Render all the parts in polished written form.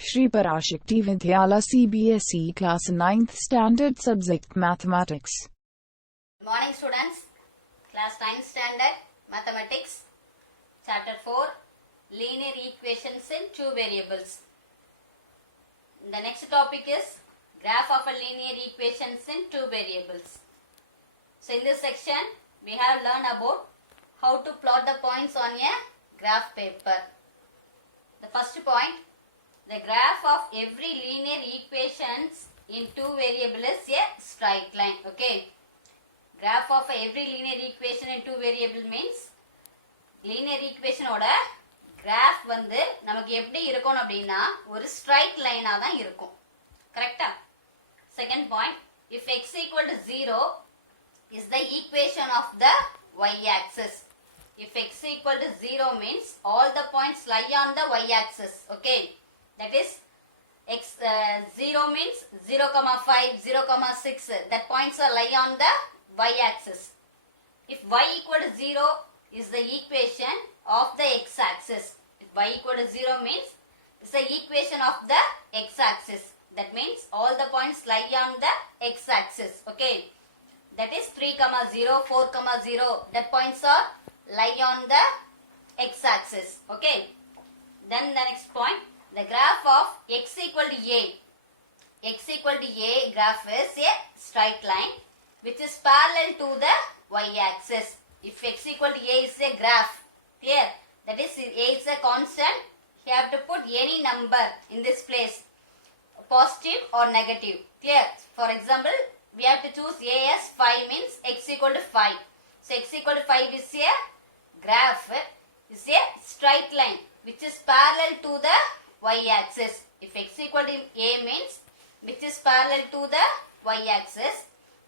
Shri Parashakti Vidyala CBSE Class 9th Standard Subject Mathematics. Good morning students, Class 9th Standard Mathematics, Chapter 4, Linear Equations in Two Variables. The next topic is Graph of a Linear Equations in Two Variables. So in this section, we have learned about how to plot the points on a graph paper. The first point, the graph of every linear equations in two variable is a straight line. Okay. Graph of every linear equation in two variable means linear equation oda graph வந்து நமக்கு எப்படி இருக்கும் அப்படினா ஒரு straight line தான் இருக்கும். கரெக்ட்டா? Second point, if x equal to 0 is the equation of the y axis. If x equal to 0 means all the points lie on the y axis. Okay. That is x 0 means 0, 5, 0, 6. That points are lie on the y axis. If y equal to 0 is the equation of the x axis. If y equal to 0 means it's the equation of the x axis. That means all the points lie on the x axis. Okay. That is 3, 0, 4, 0. That points are lie on the x axis. Okay. Then the next point. The graph of x equal to a. X equal to a graph is a straight line which is parallel to the y axis. If x equal to a is a graph, clear? That is a is a constant. You have to put any number in this place, positive or negative. Clear? For example, we have to choose a as 5 means x equal to 5. So x equal to 5 is a graph, is a straight line which is parallel to the y-axis. If x equal to a means which is parallel to the y-axis,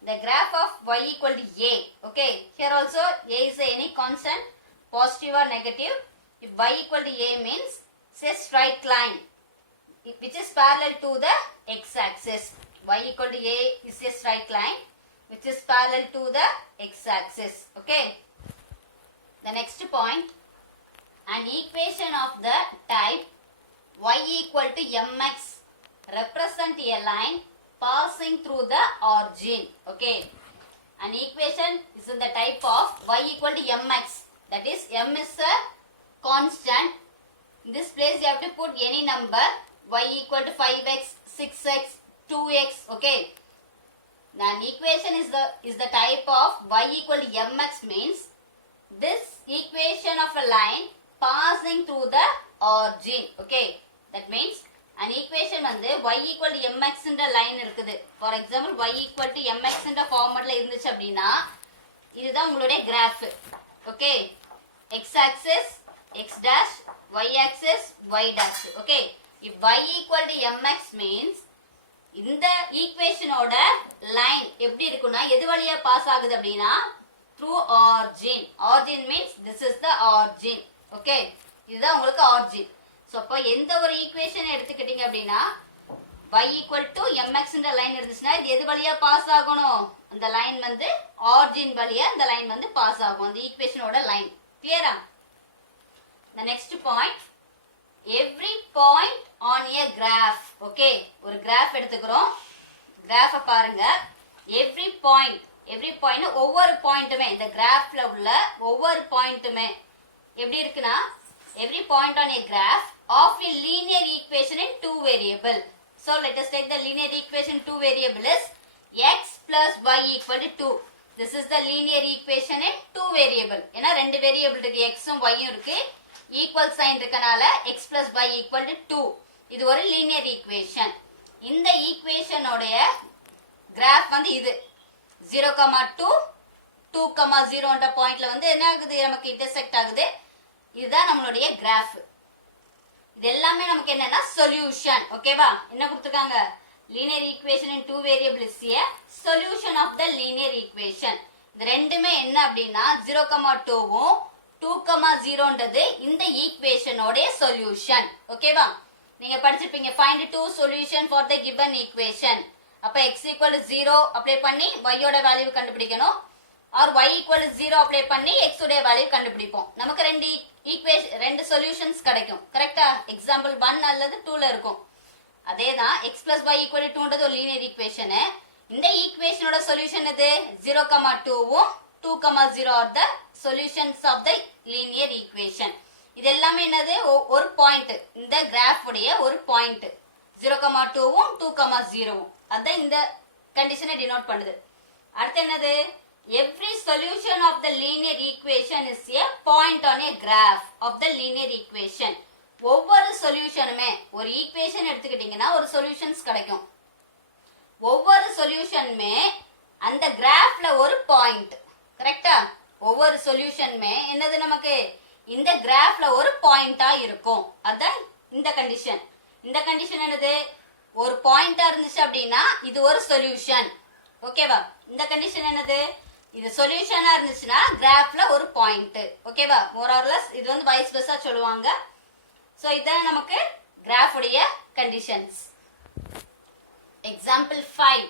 the graph of y equal to a. Okay, here also a is any constant, positive or negative. If y equal to a means say straight line which is parallel to the x-axis. Y equal to a is a straight line which is parallel to the x-axis. Okay. The next point, an equation of the type y equal to mx represent a line passing through the origin. Okay. An equation is in the type of y equal to mx. That is, m is a constant. In this place you have to put any number. Y equal to 5x, 6x, 2x. Okay. An equation is the type of y equal to mx means this equation of a line passing through the origin. Okay. That means an equation வந்து y equal to mx என்ற லைன் இருக்குது. For example, y equal to mx என்ற ஃபார்மட்ல இருந்துச்சு அப்படின்னா இதுதான் உங்களுடைய graph. Okay. x axis x dash, y axis y dash. Okay. If y equal to mx means இந்த ஈக்குவேஷனோட லைன் எப்படி இருக்குன்னா எது வழியா பாஸ் ஆகுது அப்படின்னா through origin. Origin means this is the origin. Okay. இதுதான் உங்களுக்கு origin. So, அப்போ எந்த ஒரு ஈக்குவேஷன் எடுத்துக்கிட்டீங்க அப்படின்னா y equal to mx என்ற லைன் இருந்துச்சுன்னா இது எது வழியா பாஸ் ஆகணும்? அந்த லைன் வந்து ஆரிஜின் வழியா அந்த லைன் வந்து பாஸ் ஆகும். அந்த ஈக்குவேஷனோட லைன். கிளியரா? The next point, every point on a graph. Okay, ஒரு கிராஃப் எடுத்துக்கிறோம். கிராஃப பாருங்க. every point ஒவ்வொரு பாயிண்ட்டுமே இந்த கிராஃப்ல உள்ள ஒவ்வொரு பாயிண்ட்டுமே எப்படி இருக்குன்னா every point on a graph of a linear equation in two variable. So let us take the linear equation two variable is x plus y equal to 2. This is the linear equation in two variable. ஏன்னா ரெண்டு வேரியபிள் இருக்கு, x உம் y உம் இருக்கு. Equal sign இருக்கனால x plus y equal to 2. இது ஒரு linear equation. இந்த ஈக்குவேஷனோட கிராஃப் வந்து இது 0, 2, 2, 0 என்ற பாயிண்ட்ல வந்து என்ன ஆகுது? நமக்கு இன்டர்செக்ட் ஆகுது. இதுதான் நம்மளுடைய கிராஃப். இது எல்லாமே நமக்கு என்னன்னா சொல்யூஷன். ஓகேவா? என்ன கொடுத்திருக்காங்க? Linear equation in two variable is a solution of the linear equation. இது ரெண்டுமே என்ன அப்படின்னா 0, 2வும் 2, 0ன்றது இந்த ஈக்குவேஷனோட சொல்யூஷன். ஓகேவா? நீங்க படிச்சிருப்பீங்க find two solution for the given equation. அப்ப x equal to 0 அப்ளை பண்ணி y ஓட வேல்யூ கண்டுபிடிக்கணும். Or y equal to 0 apply பண்ணி x உடைய வேல்யூ கண்டுபிடிப்போம். நமக்கு ரெண்டு ஈக்குவேஷன் ரெண்டு சொல்யூஷன்ஸ் கிடைக்கும். கரெக்ட்டா? எக்ஸாம்பிள் 1 அல்லது 2ல இருக்கும். அதேதான் x plus y equal to 2ன்றது ஒரு லீனியர் ஈக்குவேஷன். இந்த ஈக்குவேஷனோட சொல்யூஷன் எது? 0,2வும் 2,0 are the solutions of the linear equation. இது எல்லாமே என்னது? ஒரு பாயிண்ட், இந்த கிராஃப் உடைய ஒரு பாயிண்ட் 0,2வும் 2,0வும். அதான் இந்த கண்டிஷனை டினோட் பண்ணுது. அடுத்து என்னது? Every solution of the linear equation is a point on a graph of the linear equation. ஒவ்வொரு சொல்யூஷனுமே, ஒரு ஈக்குவேஷன் எடுத்துக்கிட்டீங்கன்னா ஒரு சொல்யூஷன்ஸ் கிடைக்கும். ஒவ்வொரு சொல்யூஷனுமே அந்த கிராஃப்ல ஒரு பாயிண்ட். கரெக்டா? ஒவ்வொரு சொல்யூஷனுமே என்னது? நமக்கு இந்த கிராஃப்ல ஒரு பாயிண்டா இருக்கும். அதான் இந்த கண்டிஷன். இந்த கண்டிஷன் என்னது? ஒரு பாயிண்டா இருந்துச்சு அப்படின்னா இது ஒரு சொல்யூஷன். ஓகேவா? இந்த கண்டிஷன் என்னது? இது சொல்யூஷனா இருந்துச்சுன்னா கிராஃப்ல ஒரு பாயிண்ட். ஓகேவா? மோர் ஆர் லெஸ் இது வந்து வைஸ் வெர்சா சொல்லுவாங்க. சோ இதான் நமக்கு கிராஃப் உடைய conditions. Example 5.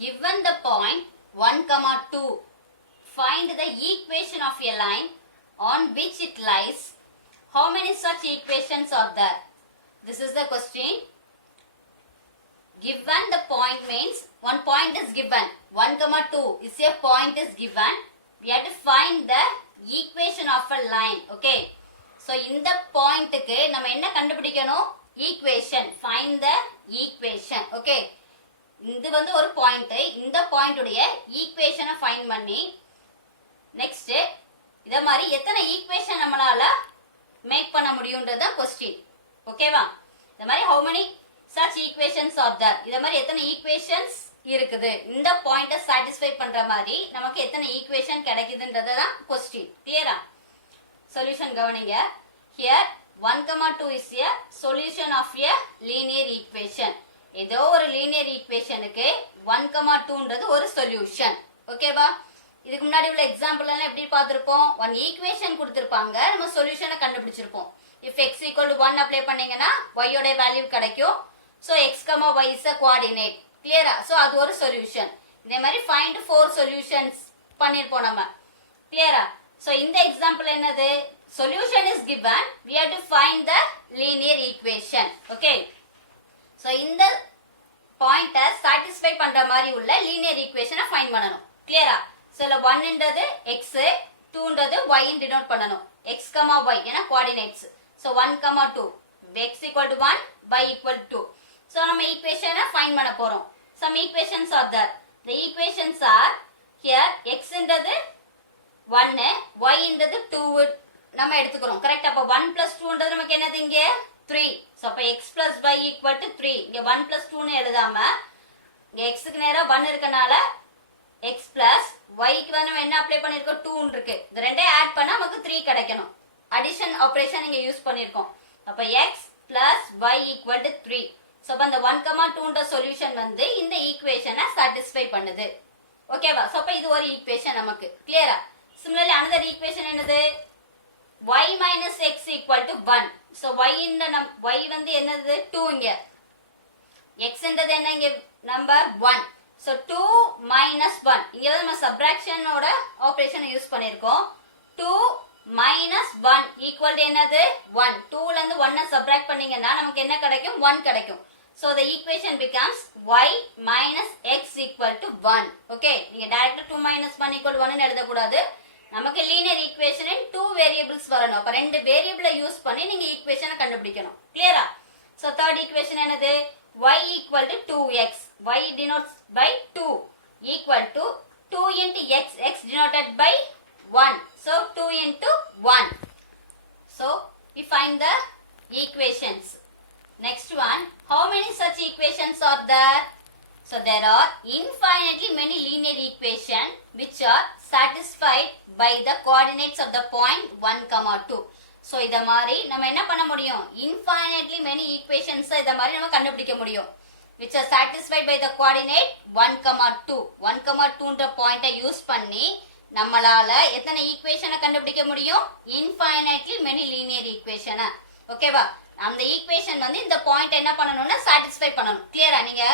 Given the point 1,2, find the equation of a line on which it lies. How many such equations are there? This is the question. Given the point means one point is given. 1,2 is a point is given. We have to find the equation of a line. Okay. So இந்த பாயிண்ட்க்கு நம்ம என்ன கண்டுபிடிக்கணும்? Equation. Find the equation. Okay. இது வந்து ஒரு பாயிண்ட். இந்த பாயிண்ட் உடைய ஈக்குவேஷனை ஃபைண்ட் பண்ணி நெக்ஸ்ட் இத மாதிரி எத்தனை ஈக்குவேஷன் நம்மளால மேக் பண்ண முடியும்ன்றத क्वेश्चन. ஓகேவா? இந்த மாதிரி how many such equations are there? இத மாதிரி எத்தனை ஈக்குவேஷன்ஸ் இருக்குது? இந்த பாயிண்ட சாட்டிஸ்ஃபை பண்ற மாதிரி நமக்கு எத்தனை ஈக்குவேஷன் கிடைக்குதுன்றத தான் क्वेश्चन. கிளியரா? சொல்யூஷன் கவனிங்க. Here 1,2 is a solution of a linear equation. ஏதோ ஒரு லீனியர் ஈக்குவேஷனுக்கு 1,2ன்றது ஒரு சொல்யூஷன். ஓகேவா? இதுக்கு முன்னாடி உள்ள எக்ஸாம்பிள் எல்லாம் எப்படி பார்த்திருப்போம்? ஒன் ஈக்குவேஷன் கொடுத்திருப்பாங்க, நம்ம சொல்யூஷனை கண்டுபிடிச்சிருப்போம். if x equal to 1 அப்ளை பண்ணீங்கன்னா y ஓட வேல்யூ கிடைக்கும். so x, y is a coordinate. கிளியரா? so அது ஒரு சொல்யூஷன். இதே மாதிரி find 4 சொல்யூஷன்ஸ் பண்ணிருப்போம் நம்ம. கிளியரா? so இந்த எக்ஸாம்பிள் என்னது? solution is given, we have to find the linear equation. okay. so இந்த பாயிண்ட சாட்டிஸ்ஃபை பண்ற மாதிரி உள்ள லீனியர் ஈக்குவேஷனை ஃபைண்ட் பண்ணனும். கிளியரா? so 1 ன்றது x, 2 ன்றது y ன்னு டினோட் பண்ணனும். x, y என coordinates. so 1,2 x equal to 1, y equal to 2. so நம்ம ஈக்குவேஷனை ஃபைண்ட் பண்ண போறோம். some equations are there. the equations are here x ன்றது 1, y ன்றது 2 நம்ம எடுத்துக்கிறோம். கரெக்ட்? அப்ப 1 plus 2 ன்றது நமக்கு என்னது? இங்க 3. சோ அப்ப x plus y equal to 3. இங்க 1 plus 2 ன்னு எழுதாம இங்க x க்கு நேரா 1 இருக்கனால x plus y க்கு வந்து நம்ம என்ன அப்ளை பண்ணிருக்கோம்? 2 ன்னு இருக்கு. இந்த ரெண்டையும் ஆட் பண்ணா நமக்கு 3 கிடைக்கணும். அடிஷன் ஆபரேஷன் இங்க யூஸ் பண்ணிருக்கோம். அப்ப x plus y equal to 3. சோ அப்ப அந்த 1,2 ன்ற சொல்யூஷன் வந்து இந்த ஈக்குவேஷனை சாட்டிஸ்ஃபை பண்ணுது. ஓகேவா? சோ அப்ப இது ஒரு ஈக்குவேஷன் நமக்கு. கிளியரா? சிமிலர்லி another ஈக்குவேஷன் என்னது? y minus x equal to 1. so y வந்து என்னது? 2 இங்க. x ன்றது என்ன? இங்க நம்பர் 1. so 2 minus 1. இங்க வந்து நம்ம சப்ட்ராக்ஷனோட ஆபரேஷன் யூஸ் பண்ணிருக்கோம். 2 minus 1 equal to என்னது? 1. 2 ல இருந்து 1 சப்ட்ராக்ட் பண்ணீங்கன்னா நமக்கு என்ன கிடைக்கும்? 1 கிடைக்கும். so the equation becomes y minus x equal to 1. okay. நீங்க டைரக்ட்டா 2 minus 1 equal to 1 ன்னு எழுத கூடாது. நமக்கு லீனியர் ஈக்குவேஷன் இன் 2 வேரியபிள்ஸ் வரணும். அப்ப ரெண்டு வேரியபிளை யூஸ் பண்ணி நீங்க ஈக்குவேஷனை கண்டுபிடிக்கணும். கிளியரா? சோ தேர்ட் ஈக்குவேஷன் என்னது? y equal to 2x. y denotes by 2 equal to 2 into x. x denoted by 1. so 2 into 1. so we find the equations. next one, how many such equations are there? so there are infinitely many linear equations which are satisfied by the coordinates of the point 1,2. so இத மாதிரி நம்ம என்ன பண்ண முடியும்? infinitely many equations இத மாதிரி நம்ம கண்டுபிடிக்க முடியும். which are satisfied by the coordinate 1,2. 1,2 ன்ற பாயிண்ட யூஸ் பண்ணி நம்மளால எத்தனை ஈக்குவேஷனை கண்டுபிடிக்க முடியும்? infinitely many linear equation. ஓகேவா? அந்த ஈக்குவேஷன் வந்து இந்த பாயிண்ட் என்ன பண்ணனும்னா சாட்டிஸ்ஃபை பண்ணனும். கிளியரா? நீங்க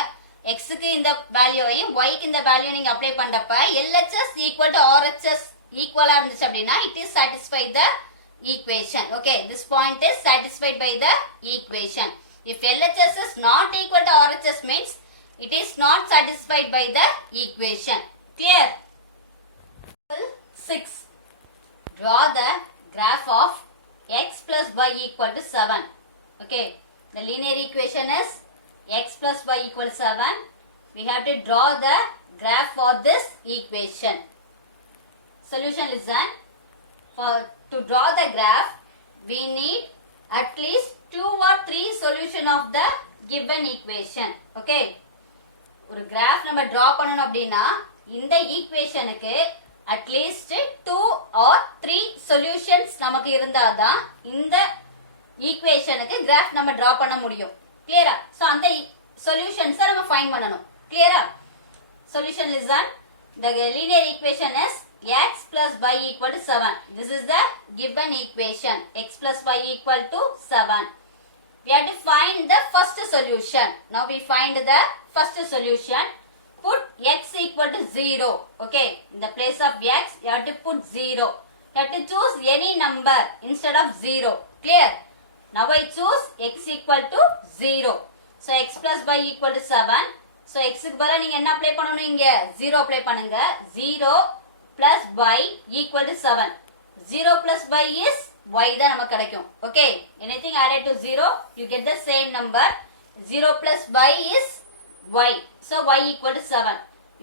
x க்கு இந்த வேல்யூவையும் y க்கு இந்த வேல்யூ நீங்க அப்ளை பண்றப்ப LHS equal to RHS ஈக்குவலா இருந்துச்சு அப்படினா it is satisfied the equation. okay, this point is satisfied by the equation. If LHS is not equal to RHS means it is not satisfied by the equation. Clear? 6. Draw the graph of x plus y equal to 7. Okay. The linear equation is x plus y equal to 7. We have to draw the graph for this equation. Solution listen. To draw the graph, we need at least 2 or 3 solution of the given equation. Okay. ஒரு graph நம்ம draw பண்ணனும் அப்படினா இந்த ஈக்குவேஷனுக்கு at least 2 or 3 solutions நமக்கு இருந்தாதான் இந்த ஈக்குவேஷனுக்கு graph நம்ம draw பண்ண முடியும். கிளியரா? சோ அந்த solutions நம்ம ஃபைண்ட் பண்ணனும். கிளியரா? Solution listen. The linear equation is x plus y equal to 7. This is the given equation. X plus y equal to 7. We have to find the first solution. Now we find the first solution. Put x equal to 0. Okay. In the place of x, you have to put 0. You have to choose any number instead of 0. Clear? Now I choose x equal to 0. So x plus y equal to 7. So x க்கு பதிலா நீங்க என்ன அப்ளை பண்ணனும் இங்க 0 அப்ளை பண்ணுங்க 0 plus y equal to 7 0 plus y is y தான் நமக்கு கிடைக்கும் okay anything added to 0 you get the same number 0 plus y is y so y equal to 7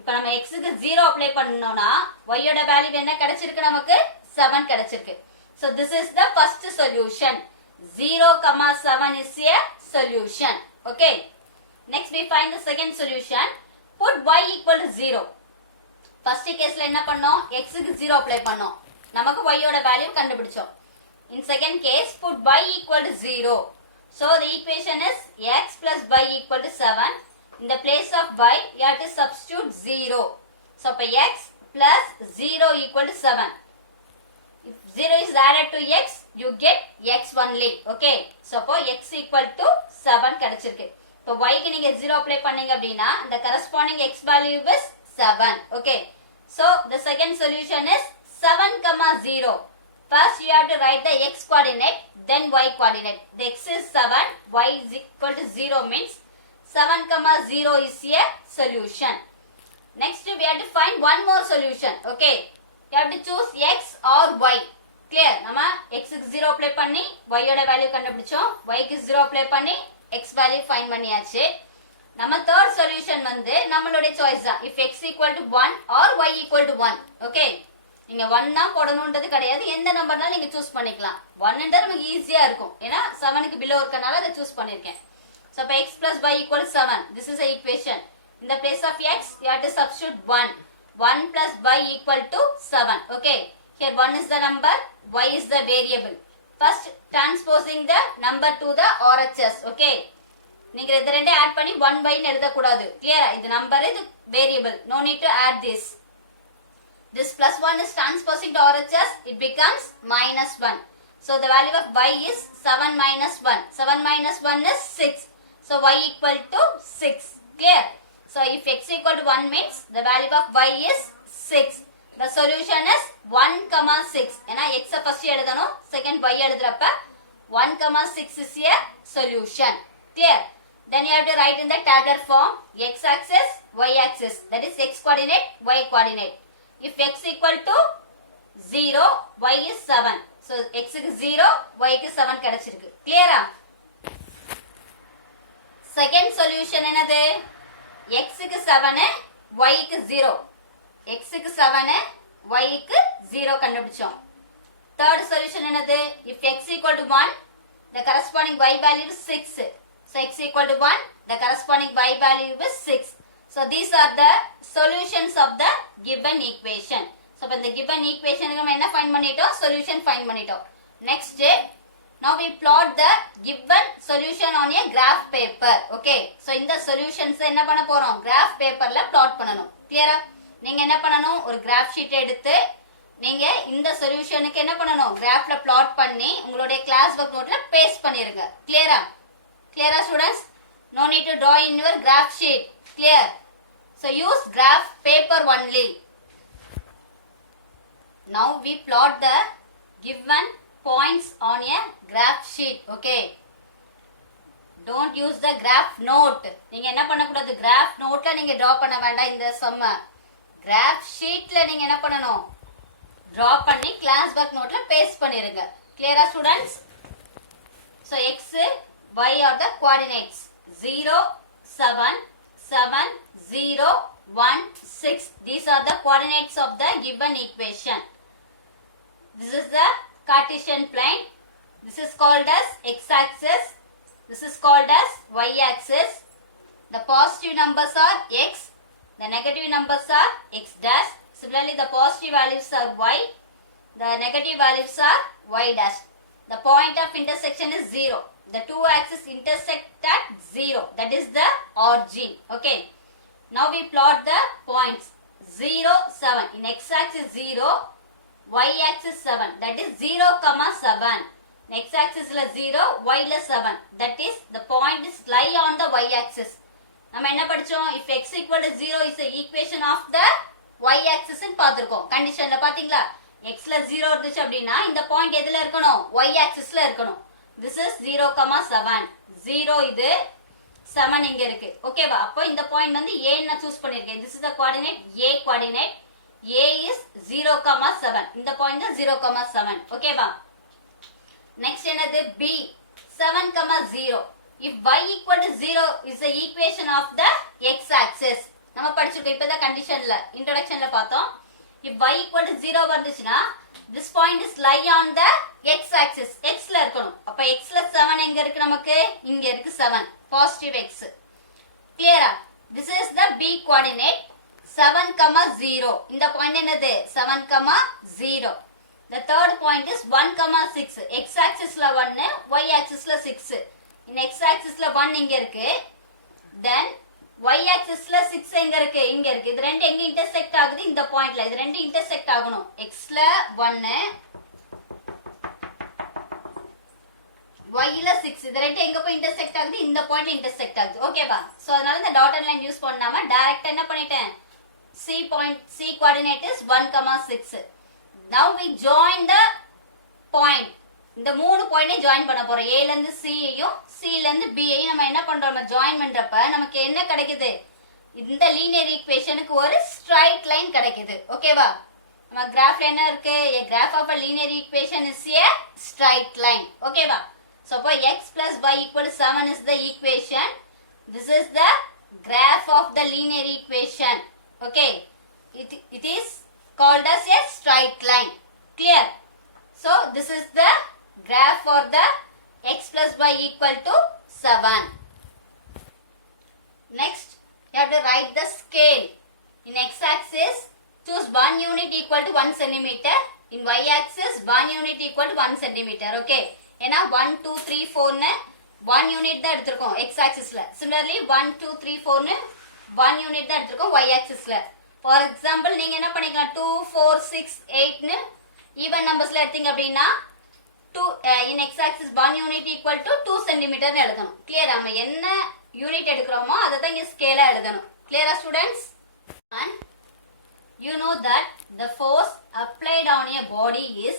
இப்போ நம்ம x க்கு 0 அப்ளை பண்ணனும்னா y யோட வேல்யூ என்ன கிடைச்சிருக்கு நமக்கு 7 கிடைச்சிருக்கு so this is the first solution 0, 7 is a solution okay next we find the second solution put y equal to 0 first caseல என்ன பண்ணோம் x க்கு 0 அப்ளை பண்ணோம் நமக்கு y யோட வேல்யூ கண்டுபிடிச்சோம் in second case put y equal to 0 so the equation is x plus y equal to 7 in the place of y you have to substitute 0 so for x plus 0 equal to 7 if 0 is added to x you get x only okay so for x equal to 7 கிடைச்சிருக்கு இப்போ y க்கு நீங்க 0 அப்ளை பண்ணீங்க அப்படினா the corresponding x value is 7 okay so the second solution is 7 0 first you have to write the x coordinate then y coordinate the x is 7 y is equal to 0 means 7 0 is a solution next we have to find one more solution okay you have to choose x or y clear nama x க்கு 0 apply பண்ணி y யோட வேல்யூ கண்டுபிடிச்சோம் y க்கு 0 apply பண்ணி x value find பண்ணியாச்சு நம்ம third solution வந்து நம்மளுடைய choice தான் if x equal to 1 or y equal to 1 okay நீங்க 1 தான் போடணும்ன்றது கிடையாது எந்த நம்பர்னாலும் நீங்க चूஸ் பண்ணிக்கலாம் 1 ன்றது நமக்கு ஈஸியா இருக்கும் ஏனா 7 க்கு below இருக்கனால அத चूஸ் பண்ணிருக்கேன் so அப்ப x plus y equal to 7 this is a equation in the place of x you have to substitute 1 plus y equal to 7 okay here 1 is the number y is the variable first transposing the number to the RHS okay நீங்க இத ரெண்டே ஆட் பண்ணி 1 ன்னு எழுத கூடாது clear இது நம்பர் இது variable no need to add this plus 1 is transposing to RHS it becomes minus 1 so the value of y is 7 minus 1 7 minus 1 is 6 so y equal to 6 clear so if x equal to 1 means the value of y is 6 the solution is 1 6 ஏனா x first எழுதணும் second y எழுதுறப்ப 1 6 is a solution clear then you have to write in the tabular form x axis y axis that is x coordinate y coordinate if x equal to 0 y is 7 so x க்கு 0 y க்கு 7 கிடைச்சிருக்கு clear-ஆ second solution என்னது x க்கு 7 y க்கு 0 x க்கு 7 y க்கு 0 கண்டுபிடிச்சோம் third solution என்னது if x equal to 1 the corresponding y value is 6 so x equal to 1 the corresponding y value is 6 so these are the solutions of the given equation so in the given equation நம்ம என்ன ஃபைண்ட் பண்ணிட்டோம் solution find பண்ணிட்டோம் next now we plot the given solution on a graph paper okay so இந்த solutions என்ன பண்ண போறோம் graph paperல plot பண்ணனும் clear-ஆ நீங்க என்ன பண்ணனும் ஒரு graph sheet எடுத்து நீங்க இந்த சொல்யூஷனுக்கு என்ன பண்ணனும் கிராஃப்ல பிளாட் பண்ணி உங்களுடைய கிளாஸ் வொர்க் நோட்ல பேஸ்ட் பண்ணிருங்க clear students no need to draw in your graph sheet clear so use graph paper only now we plot the given points on a graph sheet okay Don't use the graph note. நீங்க என்ன பண்ணக்கூடாது, graph noteல நீங்க draw பண்ண வேண்டாம் இந்த sum. graph sheetல நீங்க என்ன பண்ணணும், draw பண்ணி class work noteல paste பண்ணிருங்க. Clear students? So x, y are the coordinates. 0, 7, 7, 0, 1, 6. These are the coordinates of the given equation. This is the Cartesian plane. This is called as x-axis. This is called as y-axis. The positive numbers are x. The negative numbers are x dash. Similarly, the positive values are y. The negative values are y dash. The point of intersection is 0. The two axes intersect at 0. That is the origin. Okay. Now we plot the points. 0, 7. In x-axis 0, y-axis 7. That is 0, 7. In x-axis 0, y 7. That is the point is lie on the y-axis. நம்ம என்ன படிச்சோம், if x equal to 0 is the equation of the y-axis ன்னு பார்த்திருக்கோம். கண்டிஷன்ல பாத்தீங்களா, x ல 0 இருந்துச்சு அப்படின்னா இந்த பாயிண்ட் எதுல இருக்கணும், y-axisல இருக்கணும். This is 0, 7. 0 இது, 7 இங்க இருக்கு. ஓகேவா? அப்போ இந்த பாயிண்ட் வந்து a ன்னு சூஸ் பண்ணிருக்கேன். This is the coordinate a coordinate. a is 0, 7. இந்த பாயிண்ட் தான் 0, 7. ஓகேவா? Next என்னது b, 7, 0. If y equal to 0 is the equation of the x-axis. நம்ம படிச்சிருக்கோம் இப்பதான் கண்டிஷன்ல இன்ட்ரோடக்ஷன்ல பார்த்தோம். If y equal to 0 வந்துச்சுன்னா this point is lie on the x-axis. x ல இருக்கணும். அப்ப x ல 7 எங்க இருக்கு நமக்கு, இங்க இருக்கு 7. Positive x. Clear? This is the b coordinate. 7, 0. இந்த பாயிண்ட் என்னது, 7, 0. The third point is 1, 6. x-axis ல 1, y-axis ல 6. In x-axis ல 1 இங்க இருக்கு. Then y-axis ல 6 எங்க இருக்கு, இங்க இருக்கு. இது ரெண்டு எங்க intersect ஆகுது, இந்த பாயிண்ட்ல. இது ரெண்டு intersect ஆகணும். x ல 1, y ல 6. இது ரெண்டு எங்க போய் intersect ஆகுது, இந்த பாயிண்ட்ல intersect ஆகுது. ஓகேவா? சோ அதனால இந்த dotted line யூஸ் பண்ணாம டைரக்ட்டா என்ன பண்ணிட்டேன், c point, c coordinate is 1, 6. Now we join the point. இந்த மூணு பாயிண்டை ஜாயின் பண்ண போறோம். a ல இருந்து c யையும் c ல இருந்து b யையும் நம்ம என்ன பண்றோம், ஜாயின் பண்றப்ப நமக்கு என்ன கிடைக்குது, இந்த லீனியர் ஈக்குவேஷனுக்கு ஒரு ஸ்ட்ரைட் லைன் கிடைக்குது. ஓகேவா? நம்ம கிராஃப்ல என்ன இருக்கு, a graph of a linear equation is a straight line. ஓகேவா? so for x plus y equal to 7 is the equation. This is the graph of the linear equation. Okay, it is called as a straight line. Clear? So this is the graph for the x plus y equal to 7. Next, you have to write the scale. In x-axis, choose 1 unit equal to 1 centimeter. In y-axis, 1 unit equal to 1 centimeter. Okay. ஏன்னா 1, 2, 3, 4 1 யூனிட் தான் எடுத்திருக்கோம் x-axisல. Similarly, 1, 2, 3, 4 1 யூனிட் தான் எடுத்திருக்கோம் y-axisல. For example, நீங்க என்ன பண்ணிக்கலாம், 2, 4, 6, 8 ஈவன் நம்பர்ஸ்ல எடுத்தீங்க அப்படின்னா 2 in x-axis 1 unit equal to 2 cm எழுதணும். Clear? நம்ம என்ன யூனிட் எடுக்கிறோமோ அதை தான் இங்க ஸ்கேலா எழுதணும். Clear students? And you know that the force applied on a body is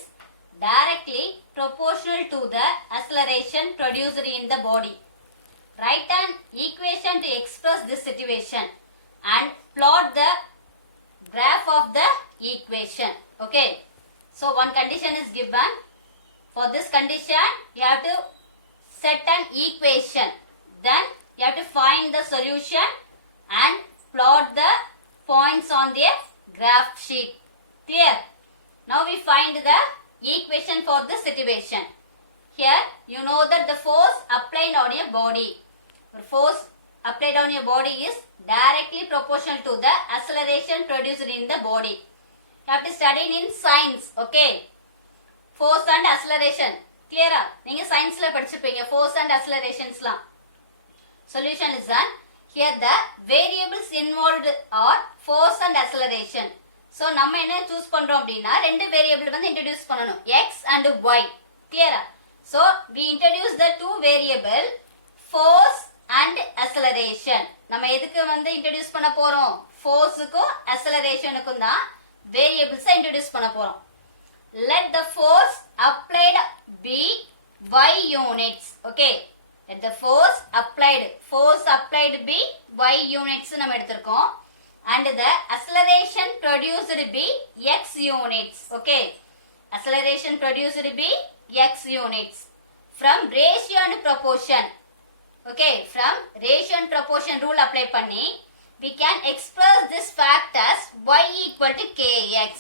directly proportional to the acceleration produced in the body. Write an equation to express this situation and plot the graph of the equation. Okay. So one condition is given. For this condition, you have to set an equation. Then you have to find the solution and plot the points on the graph sheet. Clear? Now we find the equation for this situation. Here you know that the force applied on your body. The force applied on your body is directly proportional to the acceleration produced in the body. You have to study in science. Okay. Force and acceleration. Clear? நீங்க சயின்ஸ்ல படிச்சிருப்பீங்க force and accelerations-லாம். Solution is done. Here the variables involved are force and acceleration. So நம்ம என்ன choose பண்றோம் அப்படின்னா ரெண்டு variable வந்து introduce பண்ணனும், x and y. Clear? So we introduce the two variable force and acceleration. நம்ம எதுக்கு வந்து introduce பண்ண போறோம், force-க்கும் acceleration-க்கும் தான் variables introduce பண்ண போறோம். Let the force applied be y units. Okay. let the force applied be y units நம்ம எடுத்திருக்கோம் and the acceleration produced be x units. Okay, acceleration produced be x units from ratio and proportion. Okay, from ratio and proportion rule apply பண்ணி we can express this fact as y equal to kx.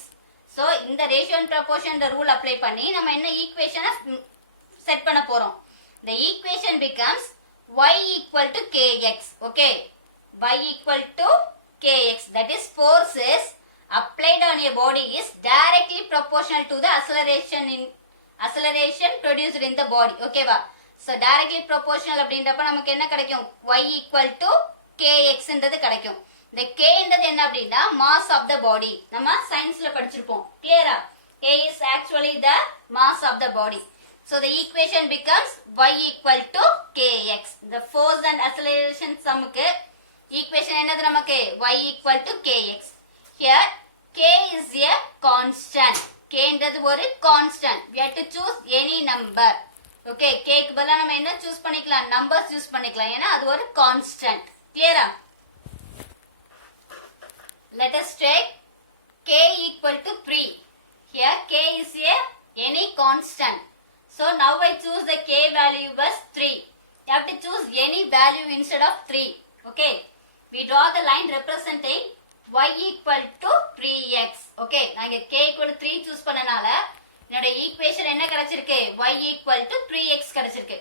So இந்த ratio and proportion rule apply பண்ணி நம்ம என்ன equation set பண்ண போறோம். The equation becomes y equal to kx. Okay, y equal to kx, that is forces applied on a body is directly proportional to the acceleration produced in the body. Okay va, so directly proportional அப்படின்றப்ப நமக்கு என்ன கிடைக்கும், y equal to kx ன்றது கிடைக்கும். இந்த k ன்றது என்ன அப்படின்னா mass of the body, நம்ம சயின்ஸ்ல படிச்சிருப்போம். clear-ஆ? K is actually the mass of the body. So the equation becomes y equal to kx. The force and acceleration sumக்கு equation என்னது நமக்கு y equal to kx. Here k is a constant. K ன்றது ஒரு constant. We have to choose any number. Okay, k க்கு பதிலா நம்ம என்ன choose பண்ணிக்கலாம், numbers choose பண்ணிக்கலாம், ஏன்னா அது ஒரு constant. Clear-ஆ? Let us take k equal to 3. Here k is a any constant. So now I choose the k value as 3. You have to choose any value instead of 3. Okay, we draw the line representing y equal to 3x. Okay, நான் k equal to 3 choose பண்ணனால என்னோட equation என்ன கிடைச்சிருக்கு, y equal to 3x கிடைச்சிருக்கு.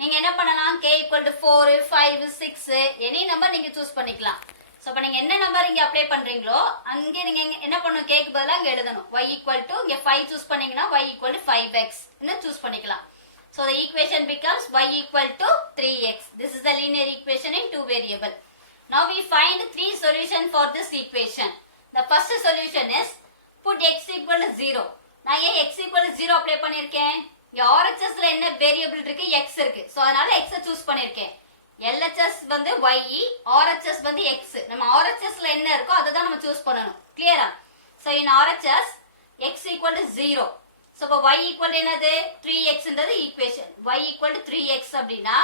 நீங்க என்ன பண்ணலாம், k equal to 4, 5, 6 any number நீங்க choose பண்ணிக்கலாம். So அப்ப நீங்க என்ன நம்பர் இங்க அப்ளை பண்றீங்களோ அங்க நீங்க என்ன பண்ணணும், k க்கு பதிலா இங்க எழுதணும் y equal to, இங்க 5 choose பண்ணீங்கன்னா y equal to 5x ன்னு choose பண்ணிக்கலாம். So the equation becomes y equal to 3x. This is the linear equation in two variable. Now we find three solutions for this equation. The first solution is put x equal to 0. நான் ஏன் x equal to 0 அப்ளை பண்ணிருக்கேன், இங்க RHSல என்ன வேரியபிள் இருக்கு, x இருக்கு. சோ அதனால x choose பண்ணிருக்கேன். LHS வந்து y, RHS வந்து x. நம்ம RHSல என்ன இருக்கோ அதை தான் நம்ம choose பண்ணணும். clear-ஆ? So in RHS x equal to 0. So y equal என்னது, 3x ன்றது equation. y equal to 3x அப்படினா,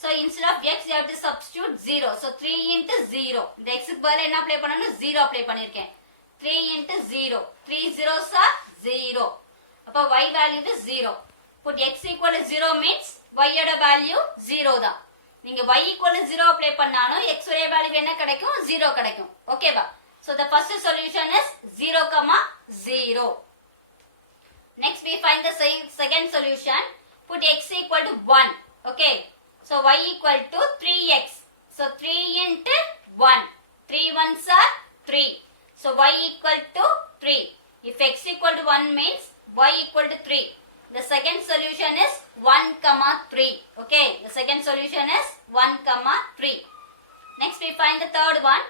so instead of x you have to substitute 0. So 3 into 0. இந்த x க்கு பதிலா என்ன அப்ளை பண்ணனும், 0 அப்ளை பண்ணிருக்கேன். 3 into 0. 3 zeros are 0. அப்ப y value is 0. Put x equal to 0 means y ஓட value 0 தான். நீங்க y equal to 0 அப்ளை பண்ணாலும் x உடைய வேல்யூ என்ன கிடைக்கும், 0 கிடைக்கும். ஓகேவா? So the first solution is 0, 0. Next we find the second solution. Put x equal to 1. Okay, so y equal to 3x. So 3 into 1. 3 ones are 3. So y equal to 3. If x equal to 1 means y equal to 3. The second solution is 1, 3. Okay, the second solution is 1, 3. Next we find the third one.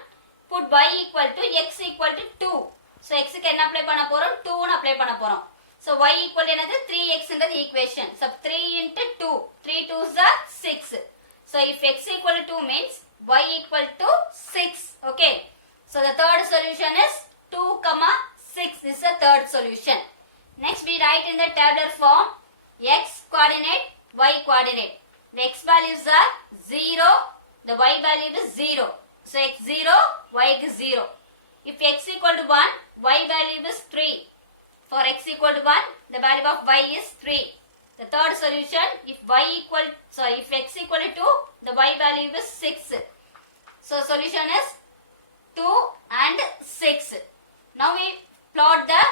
Put y equal to x equal to 2. So x க்கு என்ன அப்ளை பண்ண போறோம், 2 ன்னு அப்ளை பண்ண போறோம். So y equal என்னது, 3x ன்றது equation. So 3 into 2. 3 2s are 6. So if x equal to 2 means y equal to 6. Okay, so the third solution is 2, 6. This is the third solution. Next we write in the tabular form x coordinate, y coordinate. The x values are 0, the y value is 0. So x 0, y is 0. If x equal to 1, y value is 3. For x equal to 1, the value of y is 3. The third solution, if x equal to 2, the y value is 6. So solution is 2 and 6. Now we plot the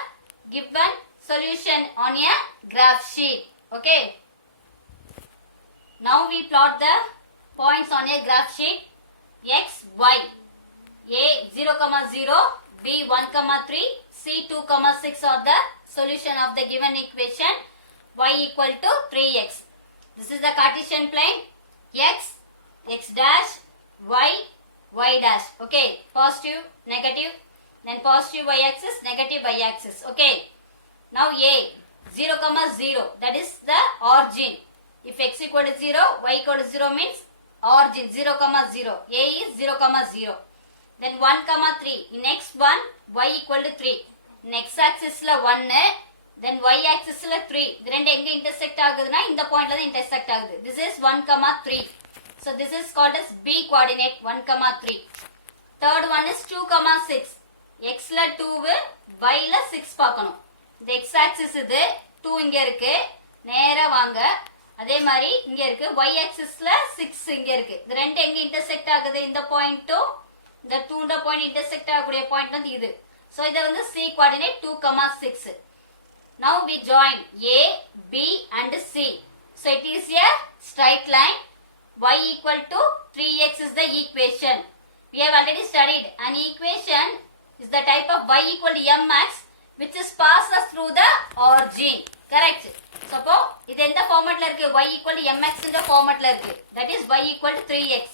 given solution on a graph sheet. Okay, now we plot the points on a graph sheet. X, y, a 0, 0, b 1, 3, c 2, 6 are the solution of the given equation. Y equal to 3x. This is the Cartesian plane. X, x dash, y, y dash. Okay, positive, negative, then positive y axis, negative y axis. Okay, now a 0, 0, that is the origin. If x equal to 0, y equal to 0 means origin 0, 0. A is 0, 0. Then 1, 3. In next one, y equal to 3. In x axis la 1, then y axis ல 3 இது ரெண்டு எங்க intersect ஆகுதுன்னா இந்த பாயிண்ட்ல தான் intersect ஆகுது. This is 1, 3. So this is called as B coordinate 1, 3. Third one is 2, 6. X ல 2 y ல 6 பார்க்கணும். இந்த x axis இது 2 இங்க இருக்கு, நேரா வாங்க. அதே மாதிரி இங்க இருக்கு y axis ல 6 இங்க இருக்கு. இது ரெண்டு எங்க intersect ஆகுது? இந்த பாயிண்ட்டும் இந்த 2ன்ற பாயிண்ட் intersect ஆகக்கூடிய பாயிண்ட் வந்து இது. So இத வந்து C coordinate 2, 6. Now we join A, B and C. So it is a straight line. Y equal to 3x is the equation. We have already studied an equation is the type of y equal to mx which is passes through the origin. Correct. So இது எந்த ஃபார்மட்ல இருக்கு? y equal to mx ன்ற ஃபார்மட்ல இருக்கு. That is y equal to 3x.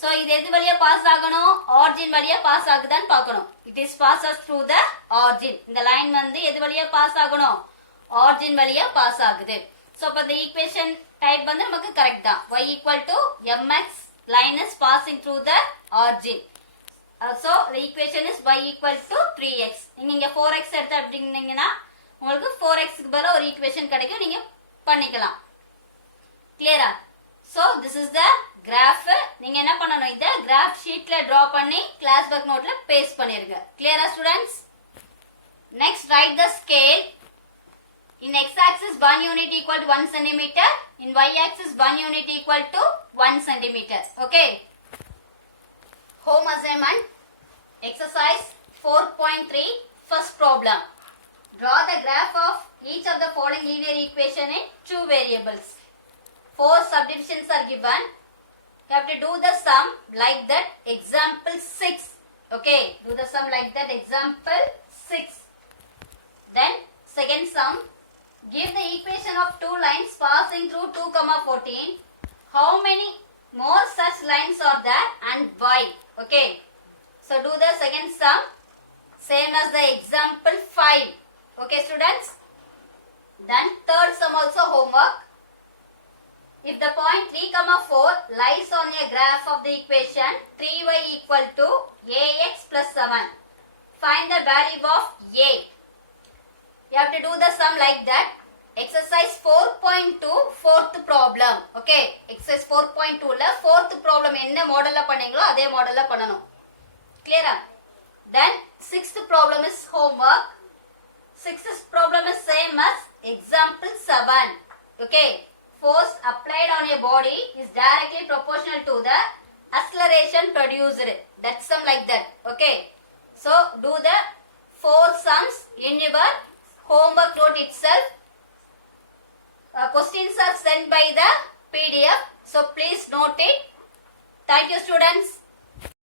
So இது எது வழியா பாஸ் ஆகணும்? origin வழியா பாஸ் ஆகுதான்னு பார்க்கணும். It is passes through the origin. இந்த லைன் வந்து எது வழியா பாஸ் ஆகணும்? origin வழியா பாஸ் ஆகுது. So அப்ப the equation type வந்து நமக்கு கரெக்ட் தான். y equal to mx line is passing through the origin. So the equation is y equal to 3x. நீங்க 4x எடுத்து அப்படிங்கீங்கன்னா உங்களுக்கு 4x க்கு பதிலா ஒரு ஈக்குவேஷன் கிடைக்கும், நீங்க பண்ணிக்கலாம். கிளியரா? So this is the graph. நீங்க என்ன பண்ணணும்? இத graph sheetல draw பண்ணி class work noteல paste பண்ணிருங்க. Clear students? Next write the scale. In x axis 1 unit equal to 1 cm. In y axis 1 unit equal to 1 cm. Okay. Home assignment. Exercise 4.3. First problem. Draw the graph of each of the following linear equation in two variables. 4 subdivisions are given. You have to do the sum like that. Example 6. Okay. Do the sum like that. Example 6. Then second sum. Give the equation of two lines passing through 2, 14. How many more such lines are there and why? Okay. So do the second sum. Same as the example 5. Okay students. Then third sum also homework. If the point 3, 4 lies on a graph of the equation 3y equal to ax plus 7. Find the value of a. You have to do the sum like that. Exercise 4.2 fourth problem. Okay. Exercise 4.2 la fourth problem என்ன மாடல்ல பண்ணீங்களோ அதே மாடல்ல பண்ணனும். Clear? Then sixth problem is homework. Sixth problem is same as example 7. Okay. Force applied on a body is directly proportional to the acceleration produced. That's sum like that. Okay. So do the 4 sums in your homework note itself. Questions are sent by the PDF. So please note it. Thank you students.